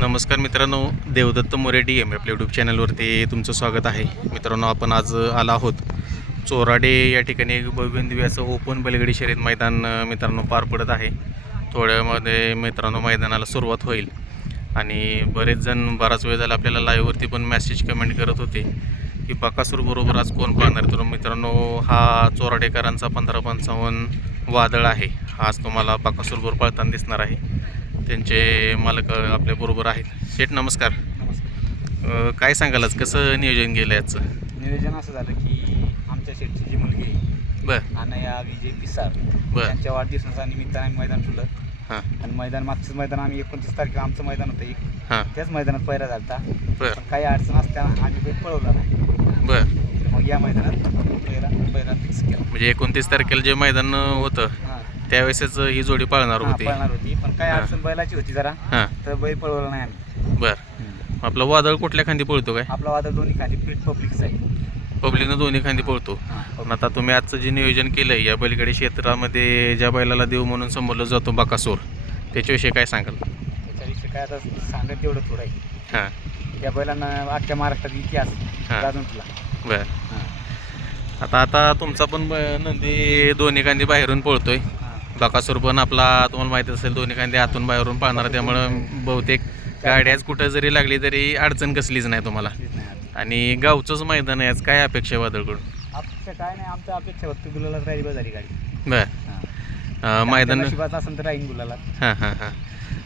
नमस्कार मित्रांनो Devdatta More D M आपल्या यूट्यूब चॅनलवरती तुमचं स्वागत आहे. मित्रांनो आपण आज आला आहोत चोराडे या ठिकाणी एक भव्य दिव्य असं ओपन बैलगाडी शर्यत मैदान मित्रांनो पार पडत आहे. थोड्यामध्ये मित्रांनो मैदानाला सुरुवात होईल. आणि बरेच जण बराच वेळ झाला आपल्याला लाईव्हवरती पण मेसेज कमेंट करत होते की बकासूर बरोबर आज कोण पाहणार? तर मित्रांनो हा चोराडेकरांचा पंधरा पंचावन्न वादळ आहे. आज तुम्हाला बकासूर बरोबर पळताना दिसणार आहे. त्यांचे मालक आपल्याबरोबर आहेत. शेठ नमस्कार. नमस्कार. अ, काय सांगाल आज? कसं नियोजन केलं याचं? नियोजन असं झालं की आमच्या शेठची जी मुलगी आहे बरं. अनया विजय पिसार बरं. त्यांच्या वाढदिवसाच्या निमित्ताने आम्ही मैदान ठेवलं हां. आणि मैदान मागचंच मैदान आम्ही एकोणतीस तारखेला आमचं मैदान होतं एक. हां. त्याच मैदानात पहिला झालता. बरं. पण काही अडचण असताना आम्ही काही पळवला नाही. बरं. मग या मैदानात पहिला पहिला फिक्स केला. म्हणजे एकोणतीस तारखेला जे मैदान होतं हां. त्यावेळेसच ही जोडी पाळणार हां, होती. पळणार होती. पण हां. अडचण बैलाची होती जरा. हां. तर बैल पळवला नाही आम्ही. बरं. आपलं वादळ कुठल्या खांदी पळतो काय? आपला वादळ दोन्ही खाली पीठ पब्लिकच आहे पब्लिकनं दोन्ही खांदी पळतो. पण आता तुम्ही आजचं जे नियोजन केलं आहे या बैलगाडी क्षेत्रामध्ये ज्या बैलाला देव म्हणून समोरलं जातो बकासूर त्याच्याविषयी काय सांगाल? त्याच्याविषयी काय आता सांगत तेवढं थोडं आहे. हां. त्या बैलांना अख्ख्या महाराष्ट्रात इतिहास हां. गाजून बरं. आता आता तुमचा पण ब- नंदी दोन्ही खांदी बाहेरून पळतोय. बकासूर पण आपला तुम्हाला माहिती असेल दोन्ही खांदी आतून बाहेरून पाळणार आहे, त्यामुळं बहुतेक गाडी आज कुठं जरी लागली तरी अडचण कसलीच नाही तुम्हाला. आणि गावचंच मैदान आहे आज काय अपेक्षा आहे वादळकडून? अपेक्षा काय नाही आमच्या अपेक्षा फक्त गुलालाच राहिली बस झाली गाडी. बर. मैदान नशिबाचं असेल तर राहीन गुलाला हां हां हां.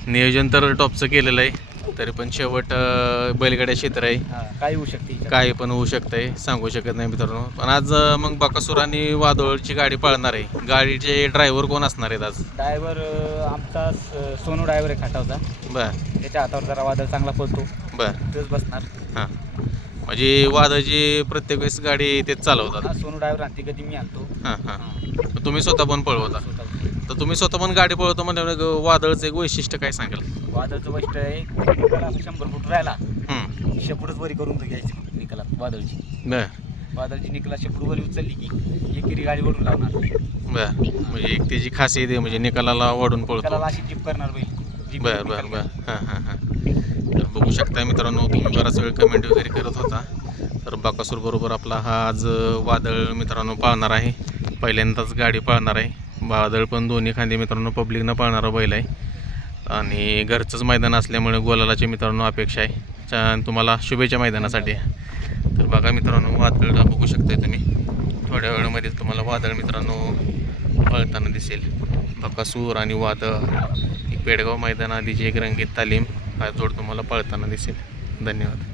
नियोजन तर टॉपचं केलेलं आहे. तरी पण शेवट अं, बैलगाड्या क्षेत्र आहे. काय होऊ शकते हिच्यात. काय पण होऊ शकतंय सांगू शकत नाही मित्रांनो. पण आज अं, मग बकासूर आणि वादळची गाडी पाळणार आहे. गाडीचे ड्रायव्हर कोण असणार आहेत आज? ड्रायव्हर अं, आमचा स- सोनू ड्रायव्हर आहे खाटावचा बर. त्याच्या हातावर जरा वादळ चांगला पळतो. बर. तोच बसणार. हां. म्हणजे वादळची प्रत्येक वेळेस गाडी तेच चालवतात. हा सोनू ड्रायव्हर आणते कधी मी आणतो. हां हां. हां. तुम्ही स्वतः पण पळवता. स्वतः. तर तुम्ही स्वतः पण गाडी पळवतो म्हणजे वादळचं एक वैशिष्ट्य काय सांगाल? वादळचं वैशिष्ट्य आहे निकाला शंभर फूट राहिला हं, शेपूटच वरी करून घ्यायची निकालात वादळची. बर. वादळची निकाला शेपूट वरी उचलली की एकेरी गाडी ओढून लावणार. बर. म्हणजे एक त्याची खासियत आहे म्हणजे निकालाला वाढून पळतो. निकालाला अशी टिप करणार बैल. जीप बर बर. बर. हां हां हां. तर बघू शकता मित्रांनो तुम्ही बराच वेळ कमेंट वगैरे करत होता. तर बाकासूर बरोबर आपला हा आज वादळ मित्रांनो पाळणार आहे. पहिल्यांदाच गाडी पाळणार आहे. वादळ पण दोन्ही खांदे मित्रांनो पब्लिकनं पाळणारा बैल आहे. आणि घरचंच मैदान असल्यामुळे गोलालाची मित्रांनो अपेक्षा आहे. छान तुम्हाला शुभेच्छा मैदानासाठी. तर बघा मित्रांनो वादळ बघू शकताय तुम्ही. थोड्या वेळामध्येच तुम्हाला वादळ मित्रांनो पळताना दिसेल. बकासूर आणि वादळ. पेडगाव मैदान आधीची एक रंगीत तालीम हा जोड तुम्हाला पळताना दिसेल. धन्यवाद.